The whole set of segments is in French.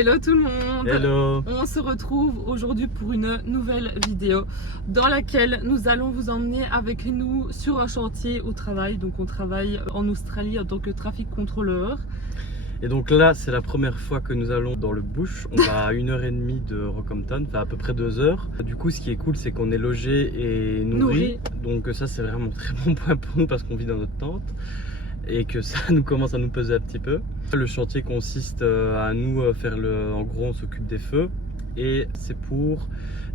Hello tout le monde. Hello. On se retrouve aujourd'hui pour une nouvelle vidéo dans laquelle nous allons vous emmener avec nous sur un chantier au travail. Donc on travaille en Australie en tant que traffic controller. Et donc là, c'est la première fois que nous allons dans le bush. On va à 1h30 de Rockhampton, enfin à peu près 2 heures. Du coup, ce qui est cool, c'est qu'on est logé et nourri. Donc ça, c'est vraiment un très bon point pour nous parce qu'on vit dans notre tente et que ça nous commence à nous peser un petit peu. Le chantier consiste à nous faire en gros, on s'occupe des feux et c'est pour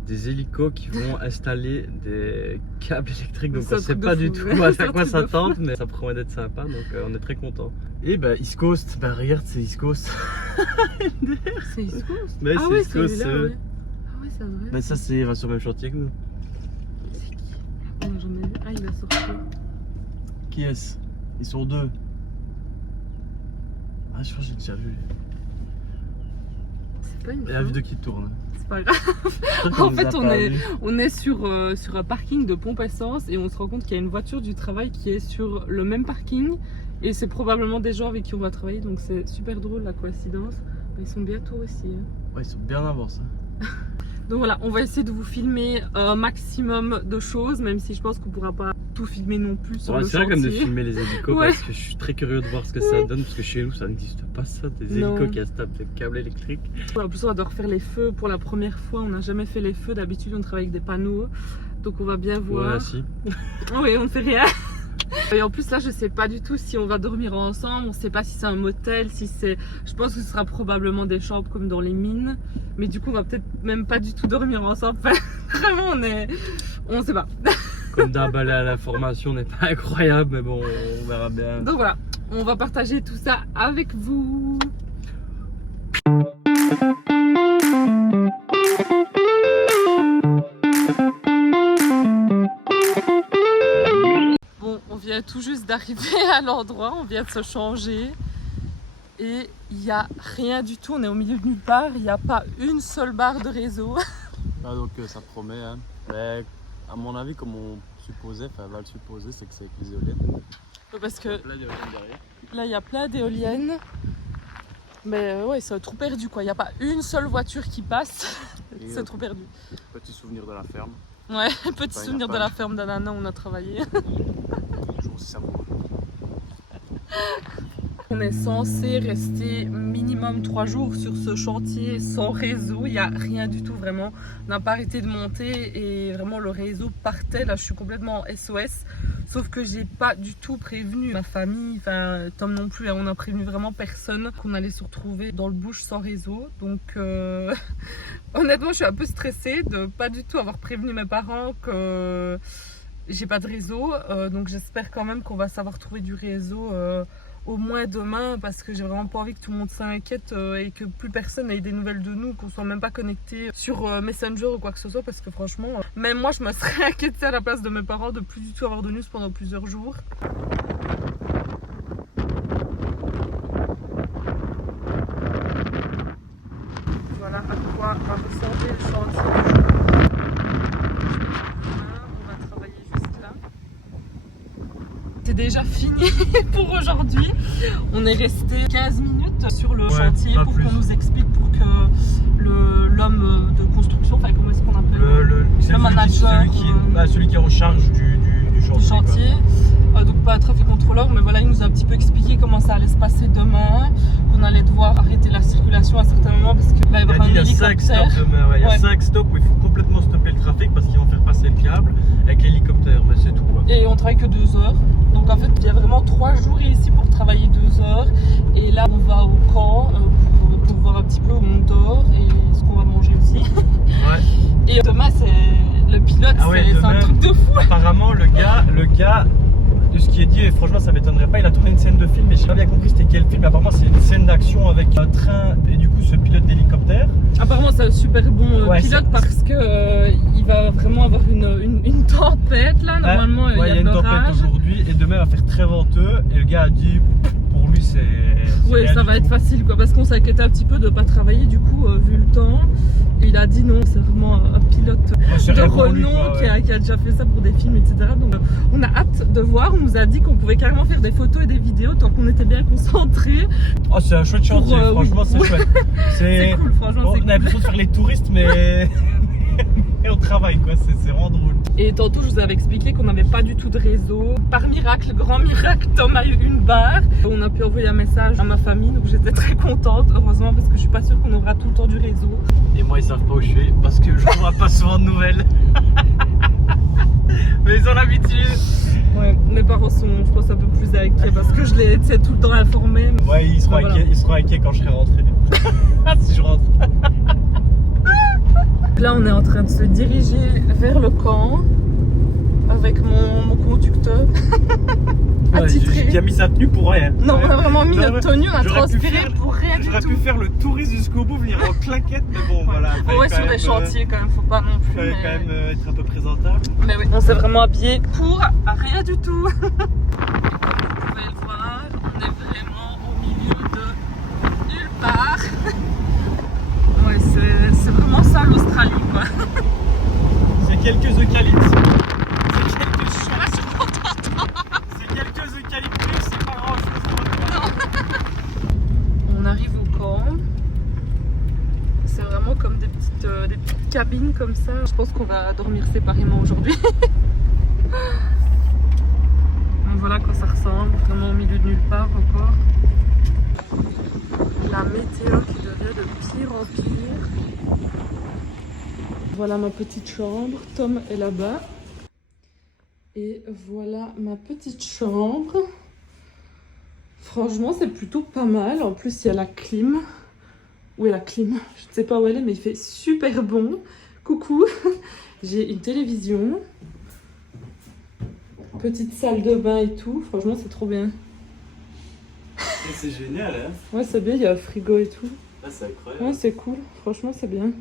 des hélicos qui vont installer des câbles électriques. Donc on ne sait pas du tout à quoi s'attendre, mais ça promet d'être sympa, donc on est très content. Et bah East Coast, bah regarde, c'est East Coast. C'est East Coast. Mais ah c'est oui, East Coast, c'est là, ouais. Ah oui, c'est vrai. Mais ça, c'est sur le même chantier que nous. C'est qui? Ah, j'en ai vu. Ah, il va sortir. Qui est-ce? Ils sont deux. Ah, je crois que j'ai déjà vu. C'est pas une Il y a la vidéo qui tourne. C'est pas grave. En fait, on est sur un parking de pompe essence et on se rend compte qu'il y a une voiture du travail qui est sur le même parking. Et c'est probablement des gens avec qui on va travailler, donc c'est super drôle la coïncidence. Ils sont bientôt aussi. Hein. Ouais, ils sont bien en avance. Hein. Donc voilà, on va essayer de vous filmer un maximum de choses, même si je pense qu'on pourra pas tout filmer non plus sur le chantier. C'est vrai comme de filmer les hélicos ouais. Parce que je suis très curieux de voir ce que ça donne, parce que chez nous ça n'existe pas ça, des hélicos qui installent des câbles électriques. En plus on va devoir faire les feux pour la première fois, on n'a jamais fait les feux, d'habitude on travaille avec des panneaux, donc on va bien voir. Ouais, si. Oui, on ne fait rien. Et en plus là je sais pas du tout si on va dormir ensemble, on sait pas si c'est un motel, si c'est... Je pense que ce sera probablement des chambres comme dans les mines, mais du coup on va peut-être même pas du tout dormir ensemble, enfin, vraiment on sait pas. Comme d'hab, l'information n'est pas incroyable, mais bon, on verra bien. Donc voilà, on va partager tout ça avec vous. On vient tout juste d'arriver à l'endroit, on vient de se changer et il n'y a rien du tout, on est au milieu de nulle part, il n'y a pas une seule barre de réseau. Ah, donc ça promet, hein. Mais à mon avis, comme on supposait, enfin va le supposer, c'est que c'est avec les éoliennes. Parce que derrière. Là il y a plein d'éoliennes, mais ouais c'est trop perdu quoi, il n'y a pas une seule voiture qui passe, c'est trop perdu. Petit souvenir de la ferme. Ouais, petit souvenir de la ferme d'Anana où on a travaillé. On est censé rester minimum 3 jours sur ce chantier sans réseau, il n'y a rien du tout vraiment, on n'a pas arrêté de monter et vraiment le réseau partait, là je suis complètement en SOS, sauf que j'ai pas du tout prévenu ma famille, enfin Tom non plus, on n'a prévenu vraiment personne qu'on allait se retrouver dans le bush sans réseau, donc honnêtement je suis un peu stressée de pas du tout avoir prévenu mes parents que j'ai pas de réseau, donc j'espère quand même qu'on va savoir trouver du réseau au moins demain, parce que j'ai vraiment pas envie que tout le monde s'inquiète et que plus personne ait des nouvelles de nous, qu'on soit même pas connecté sur Messenger ou quoi que ce soit, parce que franchement, même moi je me serais inquiétée à la place de mes parents de plus du tout avoir de news pendant plusieurs jours. Voilà à quoi va ressembler le chantier. C'est déjà fini pour aujourd'hui. On est resté 15 minutes sur le chantier pour qu'on nous explique, pour que l'homme de construction, enfin comment est-ce qu'on appelle le manager, celui qui est en charge du chantier. Donc pas traffic contrôleur, mais voilà, il nous a un petit peu expliqué comment ça allait se passer demain, qu'on allait devoir arrêter la circulation à certains moments parce qu'il va y avoir un hélicoptère. Il y a 5 stops demain, ouais. Il y a 5 stops où il faut complètement stopper le trafic parce qu'ils vont faire passer le câble avec l'hélicoptère, mais c'est tout quoi. Et on travaille que 2 heures, donc en fait il y a vraiment 3 jours ici pour travailler 2 heures, et là on va au camp pour voir un petit peu où on dort et ce qu'on va manger aussi. Ouais. Et demain c'est le pilote, c'est un truc de fou. Apparemment le gars de ce qui est dit, et franchement ça m'étonnerait pas, il a tourné une scène de film et j'ai pas bien compris c'était quel film. Apparemment c'est une scène d'action avec un train et du coup ce pilote d'hélicoptère. Apparemment c'est un super bon pilote parce que il va vraiment avoir une tempête là, normalement il y a une tempête aujourd'hui et demain il va faire très venteux et le gars a dit pour lui plus, c'est. Ouais, ça va être facile quoi, parce qu'on s'inquiétait un petit peu de pas travailler du coup, vu le temps. Et il a dit non, c'est vraiment un pilote de renom qui a déjà fait ça pour des films, etc. Donc on a hâte de voir. On nous a dit qu'on pouvait carrément faire des photos et des vidéos tant qu'on était bien concentrés. Oh, c'est un chouette chantier, franchement, oui. C'est chouette. C'est cool, franchement. Bon, on a l'impression de faire les touristes, mais. Et on travaille quoi, c'est vraiment drôle. Et tantôt je vous avais expliqué qu'on n'avait pas du tout de réseau. Par miracle, grand miracle, Tom a eu une barre. On a pu envoyer un message à ma famille, donc j'étais très contente, heureusement, parce que je suis pas sûre qu'on aura tout le temps du réseau. Et moi ils savent pas où je suis, parce que je vois pas souvent de nouvelles. Mais ils ont l'habitude. Ouais, mes parents sont, je pense, un peu plus inquiets parce que je les ai tout le temps informés. Ouais, ils seront inquiets, ils seront inquiets quand je serai rentré. Si je rentre. Là, on est en train de se diriger vers le camp avec mon conducteur attitré. Qui a mis sa tenue pour rien. Non, on a vraiment mis notre tenue, on a transpiré pour rien du tout. J'aurais pu faire le touriste jusqu'au bout, venir en claquette, mais bon, voilà. Ouais, sur des chantiers quand même, faut pas non plus. Fallait quand même être un peu présentable. Mais oui, on s'est vraiment habillé pour rien du tout. Comme vous pouvez le voir, on est vraiment au milieu de nulle part. Ouais, c'est vraiment ça l'Australie quoi. C'est quelques eucalyptus. C'est quelques eucalyptus, c'est pas grand chose. On arrive au camp. C'est vraiment comme des petites cabines comme ça. Je pense qu'on va dormir séparément aujourd'hui. Donc voilà à quoi ça ressemble, vraiment au milieu de nulle part encore. La météo qui devient de pire en pire. Voilà ma petite chambre, Tom est là-bas. Et voilà ma petite chambre. Franchement, c'est plutôt pas mal. En plus, il y a la clim. Où est la clim? Je ne sais pas où elle est, mais il fait super bon. Coucou. J'ai une télévision. Petite salle de bain et tout. Franchement, c'est trop bien. C'est génial, hein? Ouais, c'est bien. Il y a un frigo et tout. Ah, c'est incroyable. Ouais, c'est cool. Franchement, c'est bien.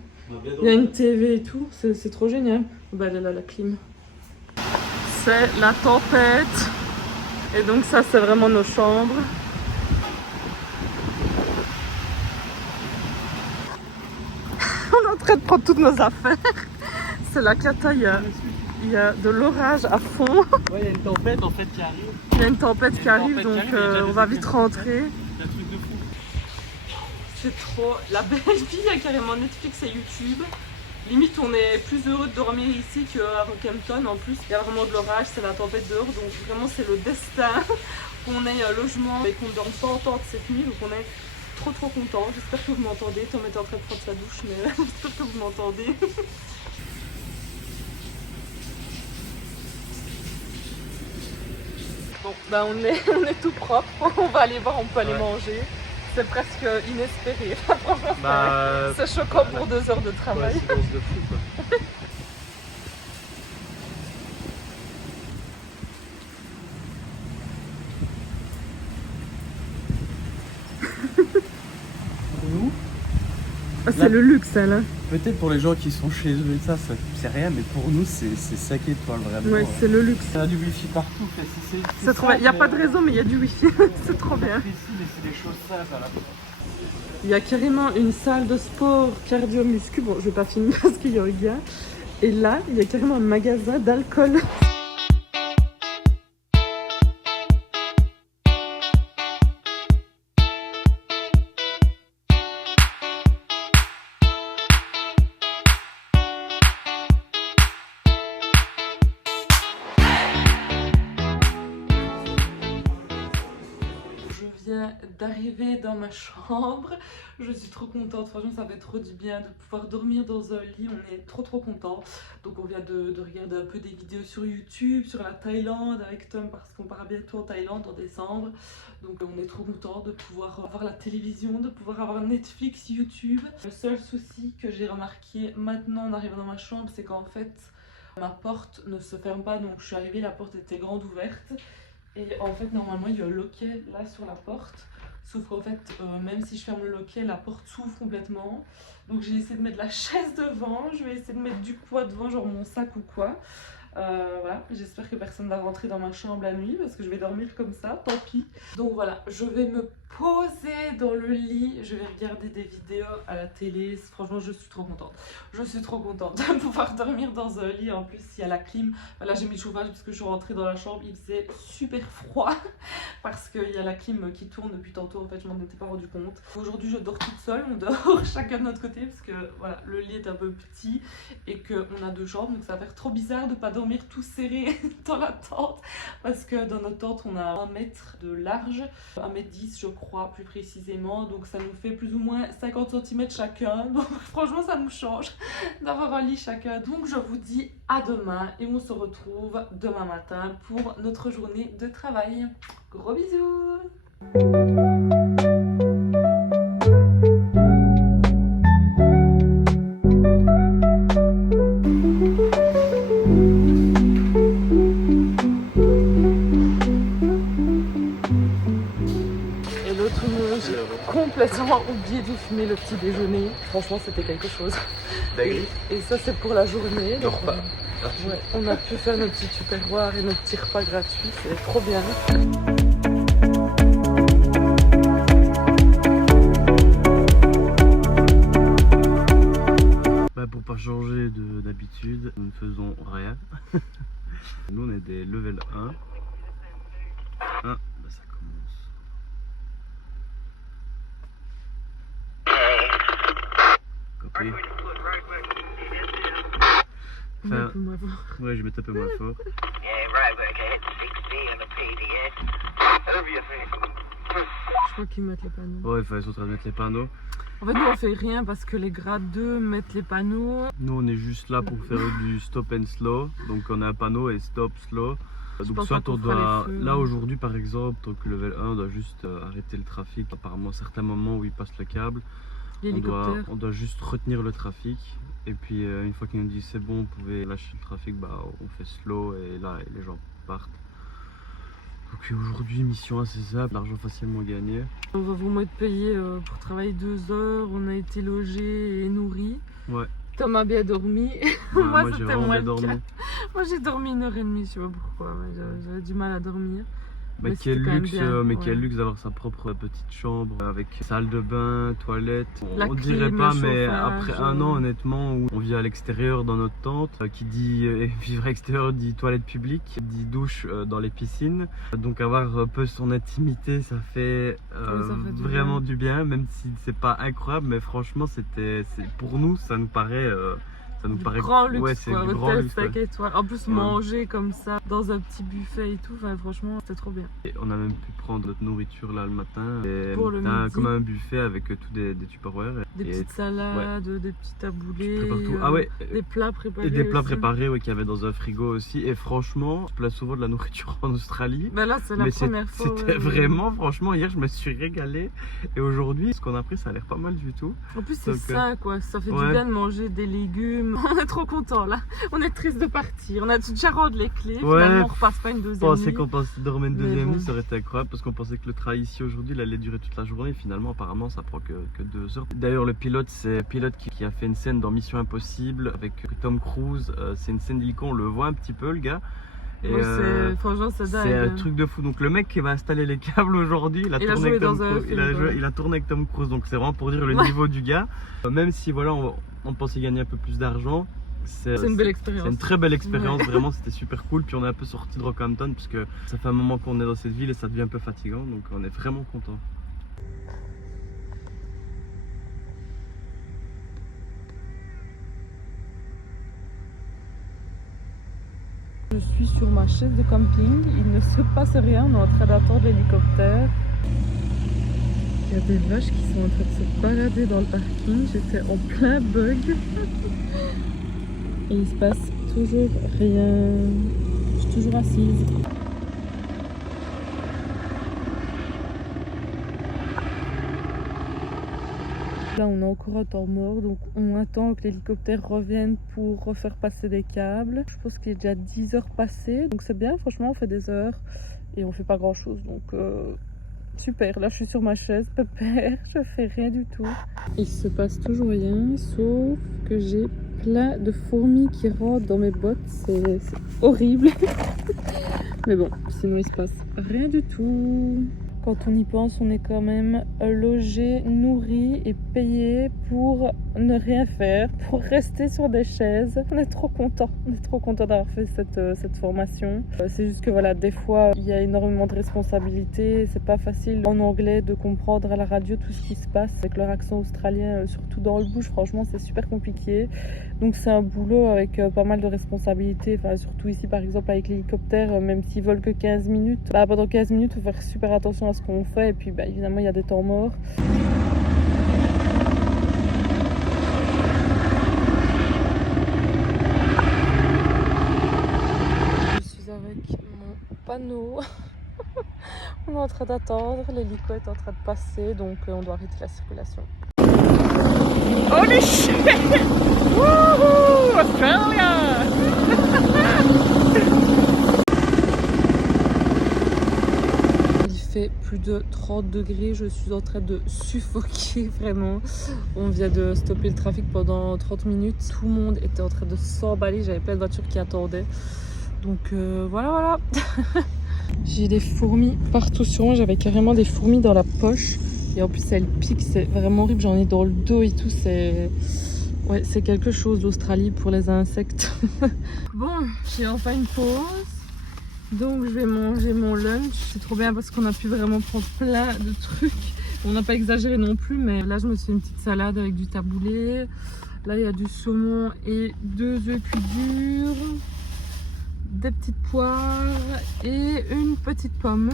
Il y a une TV et tout. C'est trop génial. Bah, elle est là, la clim. C'est la tempête. Et donc ça, c'est vraiment nos chambres. On est en train de prendre toutes nos affaires. C'est la cata, il y a de l'orage à fond. Ouais, il y a une tempête en fait qui arrive. Il y a une tempête qui arrive, donc on va vite rentrer. C'est un truc de fou. C'est trop la belle vie, il y a carrément Netflix et YouTube. Limite, on est plus heureux de dormir ici qu'à Rockhampton. En plus, il y a vraiment de l'orage, c'est la tempête dehors. Donc vraiment, c'est le destin qu'on ait un logement et qu'on ne dorme pas autant cette nuit. Donc on est trop content. J'espère que vous m'entendez. Tom est en train de prendre sa douche, mais j'espère que vous m'entendez. Bon, ben on est tout propre. On va aller voir, on peut aller manger. C'est presque inespéré. C'est choquant pour 2 heures de travail. Ouais, c'est de fou quoi. Pour nous, c'est le luxe, elle. Hein. Peut-être pour les gens qui sont chez eux et ça c'est rien, mais pour nous c'est 5 étoiles vraiment. Ouais, c'est le luxe. Il y a du wifi partout. C'est trop bien. Il n'y a pas de réseau, mais il y a du wifi. C'est trop bien. Mais c'est des choses simples à la fois. Il y a carrément une salle de sport cardio-muscu. Bon, je vais pas finir parce qu'il y a un gars. Et là, il y a carrément un magasin d'alcool. D'arriver dans ma chambre, je suis trop contente, franchement ça fait trop du bien de pouvoir dormir dans un lit, on est trop content. Donc on vient de regarder un peu des vidéos sur YouTube, sur la Thaïlande avec Tom parce qu'on part bientôt en Thaïlande en décembre. Donc on est trop content de pouvoir avoir la télévision, de pouvoir avoir Netflix, YouTube. Le seul souci que j'ai remarqué maintenant en arrivant dans ma chambre, c'est qu'en fait ma porte ne se ferme pas, donc je suis arrivée, la porte était grande ouverte. Et en fait, normalement, il y a un loquet là sur la porte. Sauf qu'en fait, même si je ferme le loquet, la porte s'ouvre complètement. Donc j'ai essayé de mettre la chaise devant. Je vais essayer de mettre du poids devant, genre mon sac ou quoi. Voilà, j'espère que personne va rentrer dans ma chambre la nuit parce que je vais dormir comme ça, tant pis. Donc voilà, je vais me poser dans le lit, je vais regarder des vidéos à la télé. Franchement, je suis trop contente. Je suis trop contente de pouvoir dormir dans un lit. En plus, il y a la clim. Là, j'ai mis le chauffage parce que je suis rentrée dans la chambre, il faisait super froid parce qu'il y a la clim qui tourne depuis tantôt. En fait, je m'en étais pas rendu compte. Aujourd'hui, je dors toute seule. On dort chacun de notre côté parce que voilà, le lit est un peu petit et qu'on a 2 chambres. Donc, ça va faire trop bizarre de pas dormir tout serré dans la tente parce que dans notre tente, on a 1 mètre de large, 1,10 m je crois plus précisément. Donc, ça nous fait plus ou moins 50 cm chacun. Donc, franchement, ça nous change d'avoir un lit chacun. Donc, je vous dis à demain et on se retrouve demain matin pour notre journée de travail. Gros bisous! Et l'autre jour, j'ai complètement oublié de fumer le petit déjeuner. Franchement, c'était quelque chose. Et ça, c'est pour la journée. Donc, ouais, on a pu faire nos petits tupperwares et nos petits repas gratuits. C'est trop bien. Pour pas changer d'habitude, nous ne faisons rien. Nous, on est des level 1. Ah, bah ça commence. Copy. Enfin, ouais, je vais taper moins fort. Je crois qu'ils mettent les panneaux. Ouais, ils sont en train de mettre les panneaux. En fait, nous on fait rien parce que les grades 2 mettent les panneaux. Nous, on est juste là pour faire du stop and slow. Donc, on a un panneau et stop, slow. Donc, soit on doit. Là, aujourd'hui, par exemple, donc level 1, on doit juste arrêter le trafic. Apparemment, à certains moments où il passe le câble, on doit juste retenir le trafic. Et puis, une fois qu'ils nous disent c'est bon, vous pouvez lâcher le trafic, bah, on fait slow et là, les gens partent. Donc aujourd'hui, mission assez simple, l'argent facilement gagné. On va vraiment être payé pour travailler 2 heures, on a été logé et nourri. Ouais. Tom a bien dormi. Ouais, moi j'ai vraiment bien dormi. Moi j'ai dormi 1h30, je sais pas pourquoi, j'avais du mal à dormir. Mais quel luxe, quel luxe d'avoir sa propre petite chambre avec salle de bain, toilette. On dirait pas, mais après 1 an honnêtement où on vit à l'extérieur dans notre tente, qui dit vivre à l'extérieur dit toilette publique, dit douche dans les piscines. Donc avoir un peu son intimité, ça fait vraiment du bien, même si c'est pas incroyable, mais franchement pour nous ça nous paraît grand luxe, ouais, c'est quoi, grand luxe, 5 étoiles. En plus, manger comme ça dans un petit buffet et tout, enfin, franchement, c'était trop bien. Et on a même pu prendre notre nourriture là le matin. Et pour le midi. Comme un buffet avec tous des tupperwares. Des petites salades, des petits taboulés, des plats préparés. Et des plats préparés qu'il y avait dans un frigo aussi. Et franchement, je place souvent de la nourriture en Australie. Ben là, c'est la première fois. C'était vraiment, franchement, hier je me suis régalé. Et aujourd'hui, ce qu'on a pris, ça a l'air pas mal du tout. En plus, c'est sain, quoi. Ça fait du bien de manger des légumes. On est trop content là. On est triste de partir. On a déjà rendu les clés. Finalement, on repasse pas une deuxième nuit. Je pensais qu'on dormait une deuxième nuit, ça aurait été incroyable parce qu'on pensait que le travail ici aujourd'hui, il allait durer toute la journée. Finalement, apparemment, ça prend que 2 heures. D'ailleurs, le pilote, c'est un pilote qui a fait une scène dans Mission Impossible avec Tom Cruise. C'est une scène d'hélico, on le voit un petit peu, le gars. Franchement, c'est dingue. C'est un truc de fou. Donc le mec qui va installer les câbles aujourd'hui, il a tourné avec Tom Cruise. Il a tourné avec Tom Cruise. Donc c'est vraiment pour dire le niveau du gars. Même si voilà, on pensait gagner un peu plus d'argent. C'est une belle expérience. C'est une très belle expérience, vraiment, c'était super cool. Puis on est un peu sorti de Rockhampton parce que ça fait un moment qu'on est dans cette ville et ça devient un peu fatigant. Donc on est vraiment content. Je suis sur ma chaise de camping, il ne se passe rien, on est en train d'attendre l'hélicoptère. Il y a des vaches qui sont en train de se balader dans le parking, j'étais en plein bug. Et il se passe toujours rien, je suis toujours assise. Là on a encore un temps mort, donc on attend que l'hélicoptère revienne pour refaire passer des câbles. Je pense qu'il est déjà 10 heures passées, donc c'est bien, franchement on fait des heures et on fait pas grand chose, donc super. Là je suis sur ma chaise, pépère, je fais rien du tout. Il se passe toujours rien, sauf que j'ai plein de fourmis qui rentrent dans mes bottes, c'est horrible. Mais bon, sinon il se passe rien du tout. Quand on y pense, on est quand même logé, nourri et payé pour ne rien faire, pour rester sur des chaises. On est trop content d'avoir fait cette formation. C'est juste que voilà, des fois, il y a énormément de responsabilités. C'est pas facile en anglais de comprendre à la radio tout ce qui se passe avec leur accent australien, surtout dans le bush. Franchement, c'est super compliqué. Donc c'est un boulot avec pas mal de responsabilités. Enfin, surtout ici, par exemple, avec l'hélicoptère, même s'ils volent que 15 minutes, pendant 15 minutes, il faut faire super attention à ce qu'on fait. Et puis, évidemment, il y a des temps morts. Avec mon panneau. On est en train d'attendre, l'hélico est en train de passer, donc on doit arrêter la circulation. Holy shit! Woohoo! Australia! Il fait plus de 30 degrés, je suis en train de suffoquer vraiment. On vient de stopper le trafic pendant 30 minutes. Tout le monde était en train de s'emballer, j'avais plein de voitures qui attendaient. Donc voilà. J'ai des fourmis partout sur moi, j'avais carrément des fourmis dans la poche. Et en plus elles piquent, c'est vraiment horrible, j'en ai dans le dos et tout, c'est quelque chose l'Australie pour les insectes. Bon, j'ai enfin une pause, donc je vais manger mon lunch. C'est trop bien parce qu'on a pu vraiment prendre plein de trucs. On n'a pas exagéré non plus, mais là je me suis fait une petite salade avec du taboulé. Là il y a du saumon et 2 œufs cuits durs, des petites poires et une petite pomme.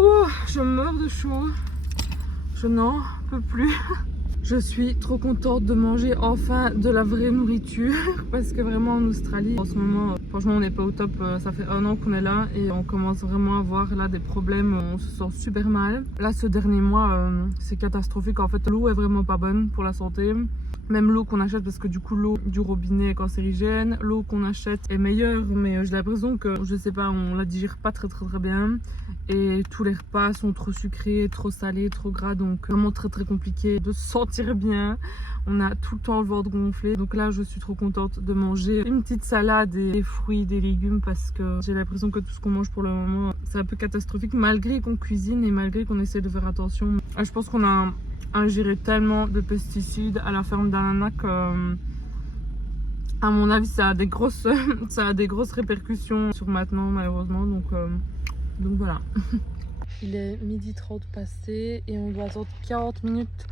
Ouh, je meurs de chaud. Je n'en peux plus. Je suis trop contente de manger enfin de la vraie nourriture parce que vraiment en Australie en ce moment, franchement on n'est pas au top. Ça fait 1 an qu'on est là et on commence vraiment à avoir là des problèmes, on se sent super mal. Là ce dernier mois c'est catastrophique, en fait l'eau est vraiment pas bonne pour la santé. Même l'eau qu'on achète, parce que du coup l'eau du robinet est cancérigène, l'eau qu'on achète est meilleure, mais j'ai l'impression que, je sais pas, on la digère pas très bien. Et tous les repas sont trop sucrés, trop salés, trop gras, donc vraiment très compliqué de se sentir bien. On a tout le temps le ventre gonflé, donc là je suis trop contente de manger une petite salade et des fruits, des légumes, parce que j'ai l'impression que tout ce qu'on mange pour le moment c'est un peu catastrophique, malgré qu'on cuisine et malgré qu'on essaie de faire attention. Je pense qu'on a ingéré tellement de pesticides à la ferme d'Anana que, à mon avis, ça a des grosses répercussions sur maintenant, malheureusement. Donc voilà. Il est 12h30 passé et on doit attendre 40 minutes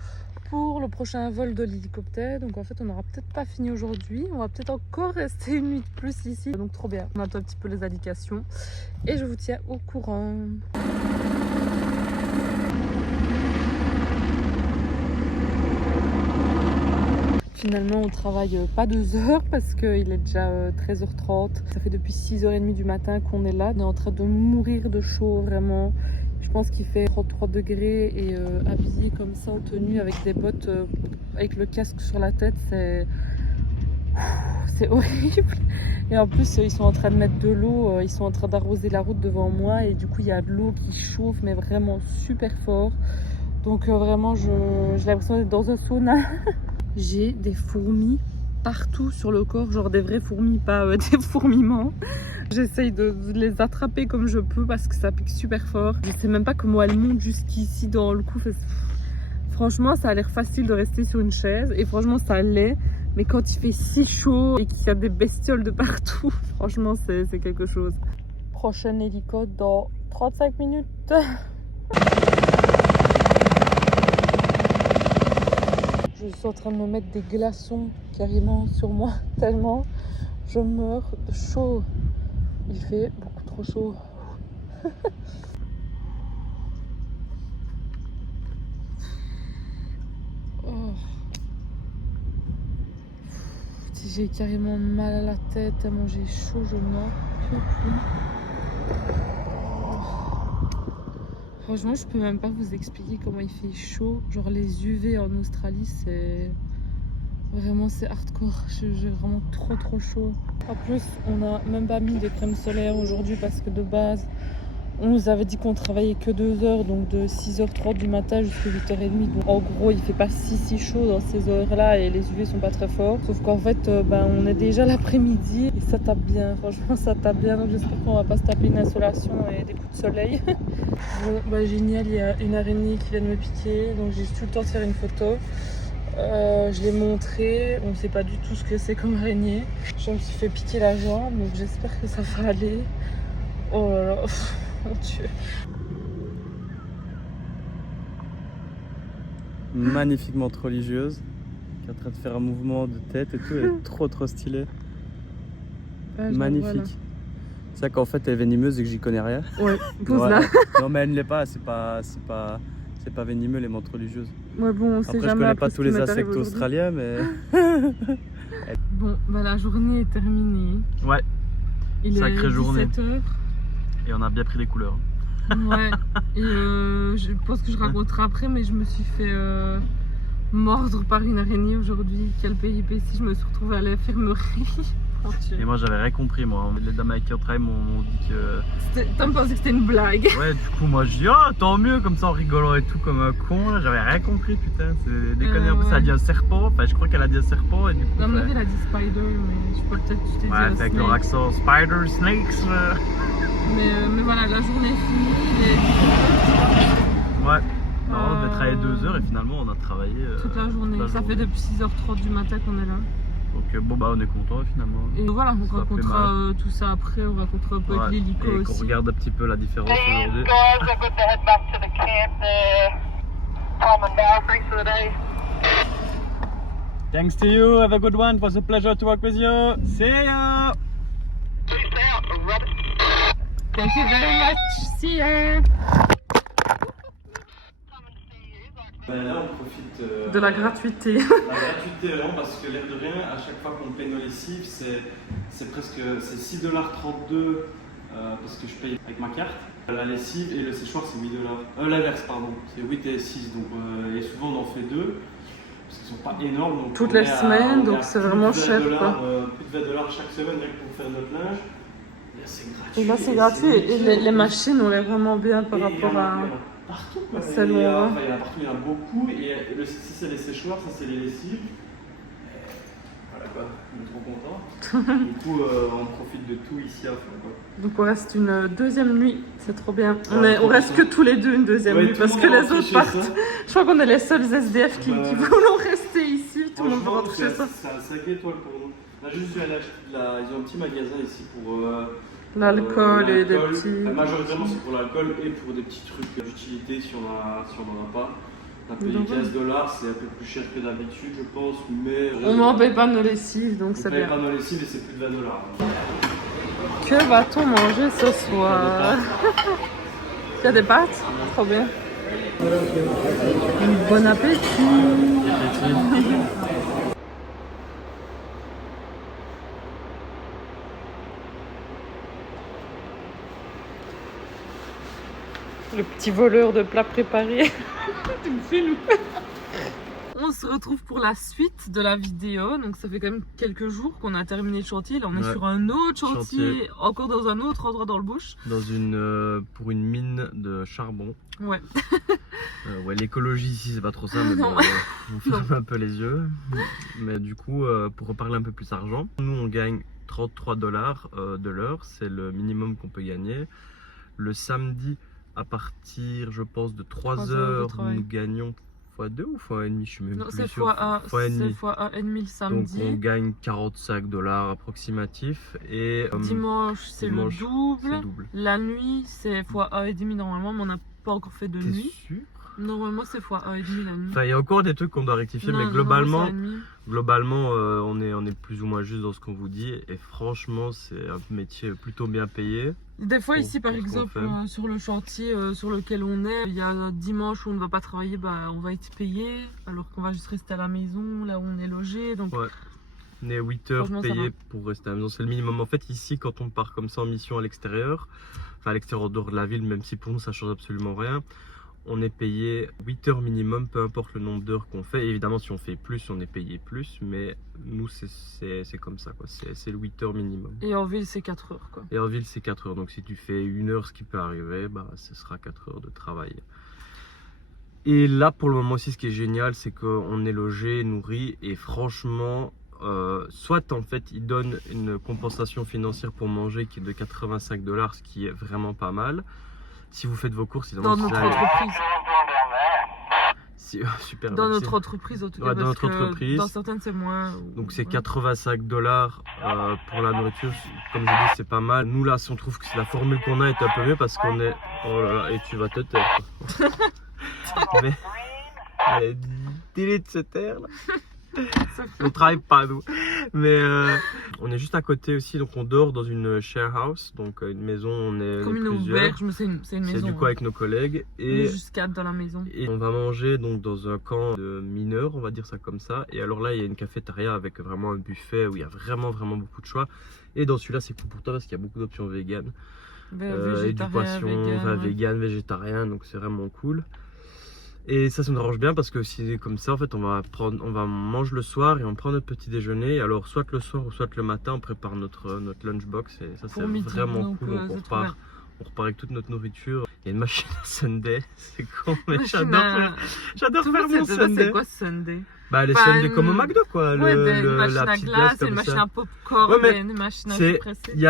pour le prochain vol de l'hélicoptère. Donc en fait, on n'aura peut-être pas fini aujourd'hui. On va peut-être encore rester une nuit de plus ici. Donc trop bien. On attend un petit peu les indications et je vous tiens au courant. Finalement, on travaille pas 2 heures parce qu'il est déjà 13h30. Ça fait depuis 6h30 du matin qu'on est là. On est en train de mourir de chaud, vraiment. Je pense qu'il fait 33 degrés et habillé comme ça en tenue avec des bottes, avec le casque sur la tête, c'est horrible. Et en plus, ils sont en train de mettre de l'eau, ils sont en train d'arroser la route devant moi et du coup, il y a de l'eau qui chauffe, mais vraiment super fort. Donc vraiment, j'ai l'impression d'être dans un sauna. J'ai des fourmis partout sur le corps, genre des vraies fourmis, pas des fourmillements. J'essaye de les attraper comme je peux parce que ça pique super fort. Je sais même pas comment elles montent jusqu'ici dans le cou. Franchement, ça a l'air facile de rester sur une chaise et franchement, ça l'est. Mais quand il fait si chaud et qu'il y a des bestioles de partout, franchement, c'est quelque chose. Prochain hélico dans 35 minutes. Je suis en train de me mettre des glaçons carrément sur moi, tellement je meurs de chaud. Il fait beaucoup trop chaud. Oh. J'ai carrément mal à la tête, tellement j'ai chaud, je n'en peux plus. Franchement, je peux même pas vous expliquer comment il fait chaud. Genre les UV en Australie, c'est hardcore. J'ai vraiment trop chaud. En plus, on n'a même pas mis de crème solaire aujourd'hui parce que de base, On nous avait dit qu'on travaillait que 2 heures, donc de 6h30 du matin jusqu'à 8h30. Donc en gros, il fait pas si chaud dans ces heures-là et les UV sont pas très forts. Sauf qu'en fait, on est déjà l'après-midi et ça tape bien. Franchement, ça tape bien. Donc j'espère qu'on va pas se taper une insolation et des coups de soleil. Bon, génial, il y a une araignée qui vient de me piquer. Donc j'ai juste eu le temps de faire une photo. Je l'ai montré. On sait pas du tout ce que c'est comme araignée. Je me suis fait piquer la jambe, donc j'espère que ça va aller. Oh là là. Mon Dieu. Magnifiquement religieuse, qui est en train de faire un mouvement de tête et tout, elle est trop stylée. Magnifique. C'est ça qu'en fait elle est venimeuse et que j'y connais rien. Ouais, pose là. Non mais elle ne l'est pas, c'est pas venimeux les menthes religieuses. Ouais bon, on sait après, jamais. Je connais pas tous les insectes australiens mais... Bon, la journée est terminée. Ouais, il sacrée est journée. 17h. Et on a bien pris les couleurs. Ouais, et je pense que je raconterai après, mais je me suis fait mordre par une araignée aujourd'hui. Quelle péripétie, je me suis retrouvée à l'infirmerie. Et moi j'avais rien compris, moi. Les dames avec qui on travaille m'ont dit que... Tom pensait que c'était une blague. Ouais, du coup moi je dis oh tant mieux, comme ça en rigolant et tout comme un con. J'avais rien compris, putain, c'est déconné. En plus, ouais. ça a dit un serpent, enfin je crois qu'elle a dit un serpent et du coup... Non, mais elle a dit spider, mais je peux peut-être tu t'es dit avec leur accent spider, snakes. Mais voilà, la journée est finie. Ouais, on devait travailler 2 heures et finalement on a travaillé toute la journée. Ça fait depuis 6h30 du matin qu'on est là. Donc bon on est content finalement. Et voilà, on racontera tout ça après, on racontera un peu avec l'hélico aussi. Et qu'on regarde un petit peu la différence aujourd'hui. Thanks to you, have a good one, it was a pleasure to work with you. See ya! Thank you very much, see ya! Là on profite de la gratuité. La gratuité vraiment parce que l'air de rien, à chaque fois qu'on paye nos lessives, c'est presque 6,32$ parce que je paye avec ma carte. La lessive et le séchoir c'est 8$. L'inverse pardon, c'est 8 et 6 donc et souvent on en fait 2 parce qu'ils sont pas énormes. Donc toutes les semaines donc c'est vraiment cher quoi. Plus de 20$ chaque semaine rien que pour faire notre linge. Et là c'est gratuit. Et là c'est gratuit et les machines ont l'air vraiment bien par rapport à... Partout, il y en a partout, il y en a beaucoup. Et ça c'est les séchoirs, ça c'est les lessives. Voilà quoi, on est trop content. Du coup, on profite de tout ici à fond quoi. Donc on reste une deuxième nuit, c'est trop bien. On reste que tous les deux une deuxième nuit parce que les autres partent. Je crois qu'on est les seuls SDF qui voulont rester ici. Tout le monde veut rentrer chez ça. C'est un 5 étoiles pour nous. On a juste dû aller acheter ils ont un petit magasin ici pour. L'alcool et des petits... majoritairement c'est pour l'alcool et pour des petits trucs d'utilité si on n'en a pas. On a payé 15$, c'est un peu plus cher que d'habitude je pense, mais... On n'en paye pas nos lessives donc c'est bien. On ne paye pas nos lessives et c'est plus de 20$. Que va-t-on manger ce soir? Il y a des pâtes? Trop bien. Bon appétit. Le petit voleur de plats préparés. Tu me filmes. On se retrouve pour la suite de la vidéo. Donc ça fait quand même quelques jours qu'on a terminé le chantier. Là on est sur un autre chantier, encore dans un autre endroit dans le bush. Pour une mine de charbon. Ouais. Ouais, l'écologie ici c'est pas trop ça, mais bon, on ferme un peu les yeux. Mais du coup, pour reparler un peu plus argent, nous on gagne 33$ de l'heure, c'est le minimum qu'on peut gagner. Le samedi, à partir, je pense, de 3 heures, nous gagnons x2 ou x1,5, je suis même plus sûr. C'est x1,5 le samedi. Donc on gagne 45$ approximatif. Et dimanche, c'est le double. La nuit, c'est x1,5 normalement, mais on n'a pas encore fait de nuit. Sûr? Normalement, c'est x1,5 la nuit. Enfin, il y a encore des trucs qu'on doit rectifier, mais globalement, on est plus ou moins juste dans ce qu'on vous dit. Et franchement, c'est un métier plutôt bien payé. Des fois, ici, par exemple, sur le chantier sur lequel on est, il y a un dimanche où on ne va pas travailler, on va être payé, alors qu'on va juste rester à la maison, là où on est logé. Donc... Ouais. On est 8 heures payés pour rester à la maison, c'est le minimum. En fait, ici, quand on part comme ça en mission à l'extérieur, enfin à l'extérieur dehors de la ville, même si pour nous ça change absolument rien, on est payé 8 heures minimum, peu importe le nombre d'heures qu'on fait. Et évidemment, si on fait plus, on est payé plus, mais nous, c'est comme ça, quoi. C'est le 8 heures minimum. Et en ville, c'est 4 heures, quoi. Et en ville, c'est 4 heures. Donc, si tu fais 1 heure, ce qui peut arriver, bah, ce sera 4 heures de travail. Et là, pour le moment aussi, ce qui est génial, c'est qu'on est logé, nourri, et franchement, soit en fait, ils donnent une compensation financière pour manger qui est de 85 $, ce qui est vraiment pas mal. Si vous faites vos courses, dans notre entreprise. Super. Dans notre entreprise, en tout cas. Ouais, dans notre entreprise. Dans certaines, c'est moins. Donc, c'est 85 $ pour la nourriture. Comme je dis, c'est pas mal. Nous, là, si on trouve que la formule qu'on a est un peu mieux parce qu'on est. Oh là là, et tu vas te taire. Mais. Allez, dis-les de se taire, là. On travaille pas nous, mais on est juste à côté aussi, donc on dort dans une share house, donc une maison, on est comme une auberge, mais c'est une maison. C'est du coup avec nos collègues et juste 4 dans la maison. Et on va manger donc dans un camp de mineurs, on va dire ça comme ça. Et alors là, il y a une cafétéria avec vraiment un buffet où il y a vraiment beaucoup de choix. Et dans celui-là, c'est cool pour toi parce qu'il y a beaucoup d'options véganes, et du poisson, vegan, végétarien, donc c'est vraiment cool. Et ça nous arrange bien parce que si comme ça, en fait, on mange le soir et on prend notre petit déjeuner. Et alors, soit le soir ou soit le matin, on prépare notre lunchbox. Et ça, c'est vraiment cool. Donc, on repart avec toute notre nourriture. Il y a une machine à Sunday. C'est con, mais j'adore faire mon Sunday. C'est quoi Sunday? Bah, les Sundays comme au McDo, quoi. Ouais, des machines à glace, une machine à popcorn, une machine à presser. Il y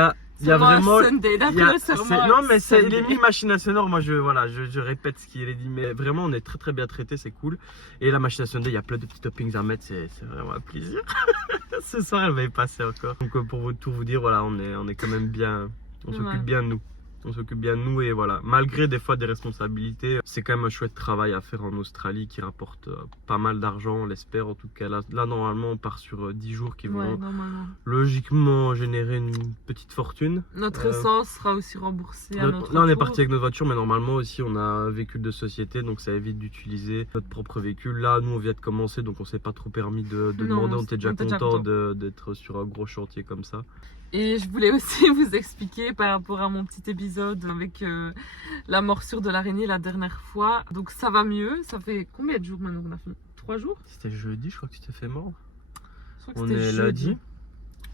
a vraiment. Sunday, non, mais il est mis machine à sonore. Moi, je répète ce qu'il est dit. Mais vraiment, on est très bien traité, c'est cool. Et la machine à Sunday, il y a plein de petits toppings à mettre. C'est vraiment un plaisir. Ce soir, elle va y passer encore. Donc, pour tout vous dire, voilà, on est quand même bien. On s'occupe bien de nous. On s'occupe bien de nous et voilà, malgré des fois des responsabilités, c'est quand même un chouette travail à faire en Australie qui rapporte pas mal d'argent, on l'espère en tout cas. Là, normalement, on part sur 10 jours qui vont logiquement générer une petite fortune. Notre essence sera aussi remboursée à notre Là, on est parti avec notre voiture, mais normalement aussi, on a un véhicule de société, donc ça évite d'utiliser notre propre véhicule. Là, nous, on vient de commencer, donc on s'est pas trop permis de demander. On était déjà content d'être sur un gros chantier comme ça. Et je voulais aussi vous expliquer par rapport à mon petit épisode avec la morsure de l'araignée la dernière fois. Donc ça va mieux. Ça fait combien de jours maintenant qu'on a fait? 3 jours? C'était jeudi, je crois que tu t'es fait mordre. On est lundi.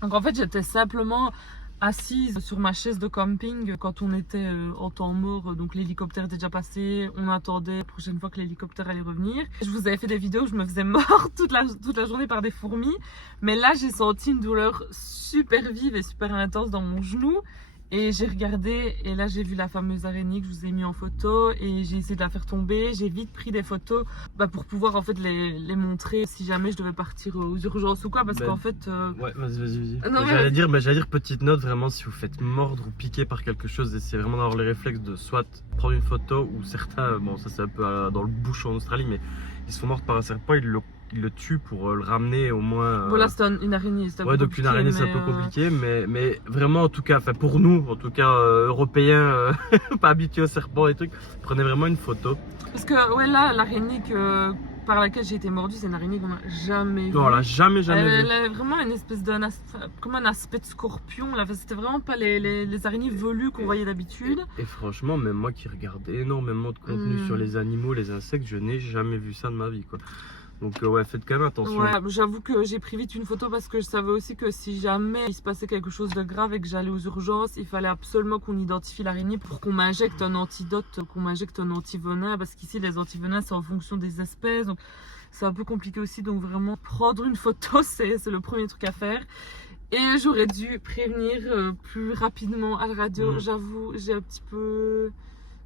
Donc en fait, j'étais simplement assise sur ma chaise de camping quand on était en temps mort. Donc l'hélicoptère était déjà passé. On attendait la prochaine fois que l'hélicoptère allait revenir. Je vous avais fait des vidéos où je me faisais mordre toute la journée par des fourmis. Mais là, j'ai senti une douleur super vive et super intense dans mon genou. Et j'ai regardé et là j'ai vu la fameuse araignée que je vous ai mis en photo et j'ai essayé de la faire tomber. J'ai vite pris des photos pour pouvoir en fait les montrer si jamais je devais partir aux urgences ou quoi parce qu'en fait... Ouais, vas-y. J'allais dire petite note vraiment si vous faites mordre ou piquer par quelque chose, essayez vraiment d'avoir les réflexes de soit prendre une photo ou certains, bon ça c'est un peu dans le bush en Australie mais ils se font mordre par un serpent, il le tue pour le ramener au moins. Voilà, c'est une araignée. Ouais, donc une araignée c'est un peu compliqué, mais vraiment en tout cas, pour nous, en tout cas européens, pas habitués aux serpents et trucs, prenez vraiment une photo. Parce que ouais là, l'araignée par laquelle j'ai été mordue, c'est une araignée qu'on n'a jamais vue. Non, on l'a jamais vue. Elle a vraiment une espèce comme un aspect de scorpion. Là, c'était vraiment pas les araignées velues qu'on voyait d'habitude. Et franchement, même moi qui regardais énormément de contenu sur les animaux, les insectes, je n'ai jamais vu ça de ma vie, quoi. Donc ouais, faites quand même attention. Ouais, j'avoue que j'ai pris vite une photo parce que je savais aussi que si jamais il se passait quelque chose de grave et que j'allais aux urgences, il fallait absolument qu'on identifie l'araignée pour qu'on m'injecte un antidote, qu'on m'injecte un antivenin parce qu'ici les antivenins c'est en fonction des espèces. Donc c'est un peu compliqué aussi, donc vraiment prendre une photo c'est le premier truc à faire. Et j'aurais dû prévenir plus rapidement à la radio, j'avoue, j'ai un petit peu...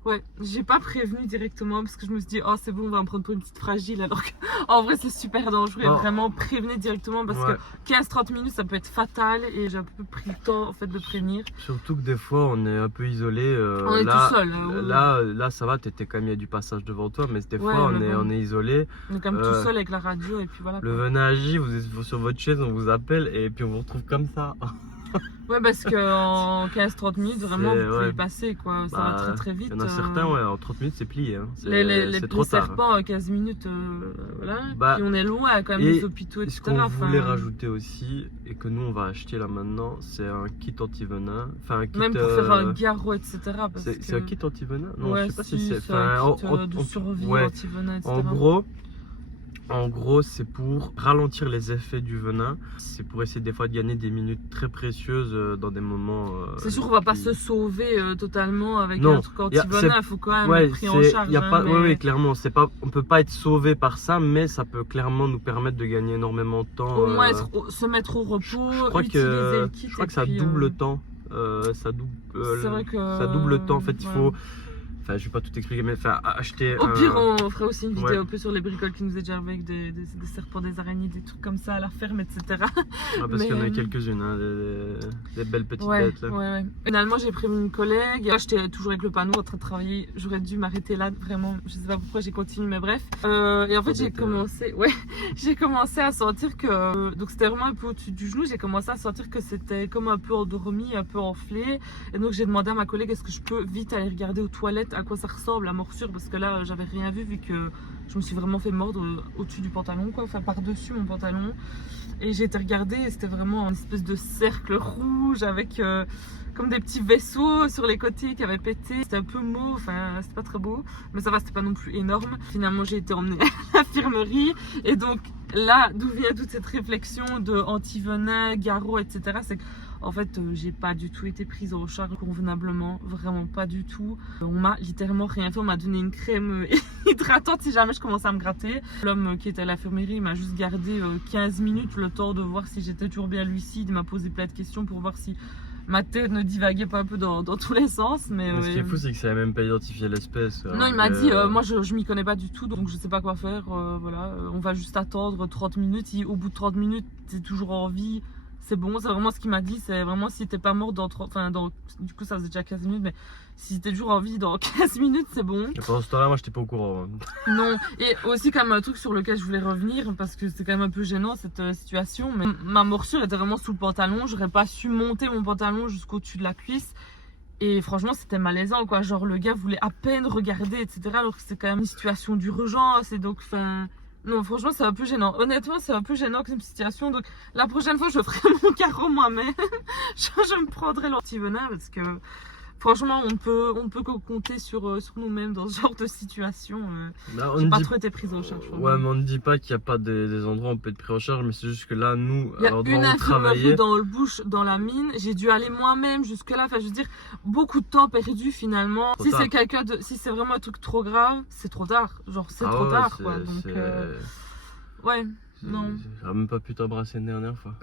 Ouais, j'ai pas prévenu directement parce que je me suis dit oh c'est bon on va me prendre pour une petite fragile alors qu'en vrai c'est super dangereux et vraiment prévenir directement parce que 15-30 minutes ça peut être fatal et j'ai un peu pris le temps en fait de prévenir. Surtout que des fois on est un peu isolé. On est tout seul. Là ça va, t'étais quand même, il y a du passage devant toi mais des fois on est isolé. On est quand même tout seul avec la radio et puis voilà. Le venage, vous êtes sur votre chaise, on vous appelle et puis on vous retrouve comme ça. Ouais, parce qu'en 15-30 minutes, vraiment, C'est- vous pouvez ouais. y passer, quoi. Ça Bah, va très très vite. Il y en a certains, ouais, en 30 minutes c'est plié. Hein. Les trop tard. serpents, 15 minutes, voilà. Bah, Puis on est loin quand même et des hôpitaux, etc. Ce qu'on voulait Enfin, rajouter aussi, et que nous on va acheter là maintenant, c'est un kit anti-venin. Enfin, un kit. même pour faire un garrot, etc. parce C'est que- un kit anti-venin? Non, Ouais, je sais pas si si, c'est. c'est un kit de en- survie, ouais. anti-venin, etc. En gros, c'est pour ralentir les effets du venin. C'est pour essayer des fois de gagner des minutes très précieuses dans des moments. C'est sûr qu'on va pas qui- se sauver totalement avec Non, un truc anti-venin, il faut quand même Ouais, être pris en charge. y a hein, pas, mais- ouais, clairement, c'est pas, on peut pas être sauvé par ça, mais ça peut clairement nous permettre de gagner énormément de temps. Au moins se mettre au repos, je crois utiliser que, le kit. je crois et que ça puis, double le temps. Ça double, c'est vrai que, ça double le temps. En fait, il ouais. faut. Enfin, je vais pas tout expliquer, mais enfin, acheter. Au pire, on fera aussi une vidéo Ouais. un peu sur les bricoles qui nous est déjà arrivé avec des serpents, des araignées, des trucs comme ça à la ferme, etc. Ouais, parce qu'il y en a quelques-unes, hein, des belles petites Ouais, bêtes là. ouais. Finalement, j'ai prévenu une collègue. Là, j'étais toujours avec le panneau en train de travailler. J'aurais dû m'arrêter là, vraiment. Je sais pas pourquoi j'ai continué, mais bref. Et en fait, j'ai commencé, ouais, j'ai commencé à sentir que, donc c'était vraiment un peu au-dessus du genou. J'ai commencé à sentir que c'était comme un peu endormi, un peu enflé. Et donc, j'ai demandé à ma collègue, est-ce que je peux vite aller regarder aux toilettes à quoi ça ressemble la morsure, parce que là, j'avais rien vu que je me suis vraiment fait mordre au-dessus du pantalon, quoi, enfin par-dessus mon pantalon. Et j'ai été regarder et c'était vraiment une espèce de cercle rouge avec comme des petits vaisseaux sur les côtés qui avaient pété. C'était un peu mauve, enfin c'était pas très beau, mais ça va, c'était pas non plus énorme. Finalement, j'ai été emmenée à l'infirmerie et donc là, d'où vient toute cette réflexion de anti-venin, garrot, etc. C'est que en fait, j'ai pas du tout été prise en charge convenablement, vraiment pas du tout. On m'a littéralement rien fait, on m'a donné une crème hydratante si jamais je commençais à me gratter. L'homme qui était à l'infirmerie m'a juste gardé 15 minutes, le temps de voir si j'étais toujours bien lucide. Il m'a posé plein de questions pour voir si ma tête ne divaguait pas un peu dans tous les sens. Mais Ce qui est fou, c'est que ça n'a même pas identifié l'espèce. non, il m'a dit, moi je m'y connais pas du tout, donc je sais pas quoi faire. Voilà, on va juste attendre 30 minutes. Si au bout de 30 minutes, t'es toujours en vie, c'est bon. C'est vraiment ce qu'il m'a dit. C'est vraiment si t'es pas mort du coup, ça faisait déjà 15 minutes, mais si t'es toujours en vie dans 15 minutes, c'est bon. Et pendant ce temps-là, moi, j'étais pas au courant. Non, et aussi quand même un truc sur lequel je voulais revenir, parce que c'est quand même un peu gênant cette situation, mais ma morsure était vraiment sous le pantalon. J'aurais pas su monter mon pantalon jusqu'au-dessus de la cuisse. Et franchement, c'était malaisant, quoi. Genre, le gars voulait à peine regarder, etc. Alors que c'est quand même une situation d'urgence. Et donc, enfin... Non, franchement, c'est un peu gênant. Honnêtement, c'est un peu gênant comme situation. Donc, la prochaine fois, je ferai mon carreau moi-même. je me prendrai l'anti-venin parce que... Franchement, on peut que compter sur nous-mêmes dans ce genre de situation. Là, J'ai pas trop été prise en charge. Ouais, mais on ne dit pas qu'il n'y a pas des endroits où on peut être pris en charge, mais c'est juste que là, nous, Il y a alors, une on infirmerie travaillait. dans le bush, dans la mine. J'ai dû aller moi-même jusque-là. Enfin, je veux dire, beaucoup de temps perdu finalement. Trop Si tard. c'est si c'est vraiment un truc trop grave, c'est trop tard. Genre, c'est trop ouais, tard, c'est- quoi. Donc, c'est- ouais, non. J'aurais même pas pu t'embrasser une dernière fois.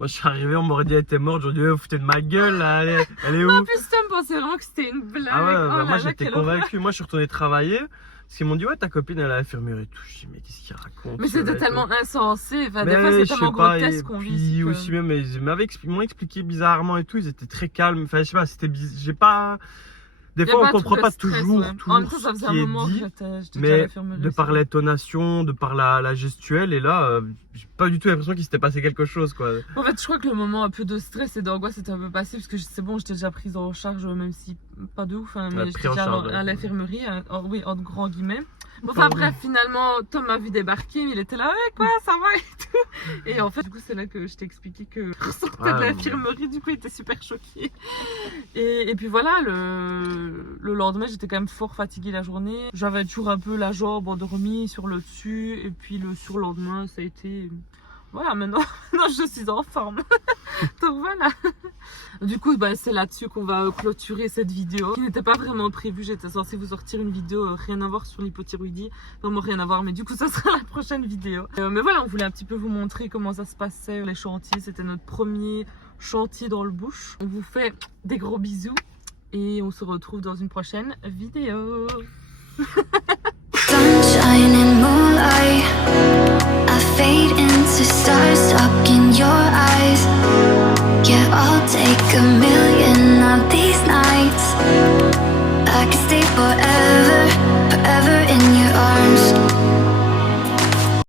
Moi, je suis arrivé, on m'aurait dit, elle était morte. J'aurais dit, vous foutez de ma gueule, là, elle est où? En plus, Tom pensait vraiment que c'était une blague. Ah ouais, Oh là moi là, j'étais quelle horreur. convaincu. Moi, je suis retourné travailler. Parce qu'ils m'ont dit, ouais, ta copine, elle est à l'infirmerie et tout. Je dis, mais qu'est-ce qu'il raconte? Mais ce c'était mec, tellement quoi. insensé. Enfin, Mais des fois, c'est je tellement sais pas, grotesque et qu'on vit. puis ici que- aussi même, ils m'ont expliqué bizarrement et tout, ils étaient très calmes. Enfin, je sais pas, j'ai pas. Des Y a fois, on pas comprend tout pas le stress, toujours, ouais. En même temps, toujours ça ce faisait qui un est moment que dit, j'étais déjà à mais l'infirmerie de aussi. par l'intonation, de par la gestuelle, et là, j'ai pas du tout l'impression qu'il s'était passé quelque chose, quoi. En fait, je crois que le moment un peu de stress et d'angoisse était un peu passé parce que c'est bon, j'étais déjà prise en charge, même si pas de ouf, hein, mais Ouais, j'étais pris en déjà charge, à ouais. l'infirmerie, oui, entre grands guillemets. Bon, enfin bref, finalement, Tom m'a vu débarquer, il était là, ouais, quoi, ça va et tout. Et en fait, du coup, c'est là que je t'ai expliqué que je sortais de l'infirmerie, du coup, il était super choqué. Et puis voilà, le lendemain, j'étais quand même fort fatiguée la journée. J'avais toujours un peu la jambe endormie sur le dessus, et puis le surlendemain, ça a été. Voilà, maintenant je suis en forme. Donc voilà. Du coup, c'est là-dessus qu'on va clôturer cette vidéo. Qui n'était pas vraiment prévue. J'étais censée vous sortir une vidéo rien à voir sur l'hypothyroïdie. Vraiment rien à voir, mais du coup, ça sera la prochaine vidéo. Mais voilà, on voulait un petit peu vous montrer comment ça se passait, les chantiers. C'était notre premier chantier dans le bush. On vous fait des gros bisous et on se retrouve dans une prochaine vidéo. Sunshine and moonlight, I fade into stars stuck in your eyes. Yeah, I'll take a million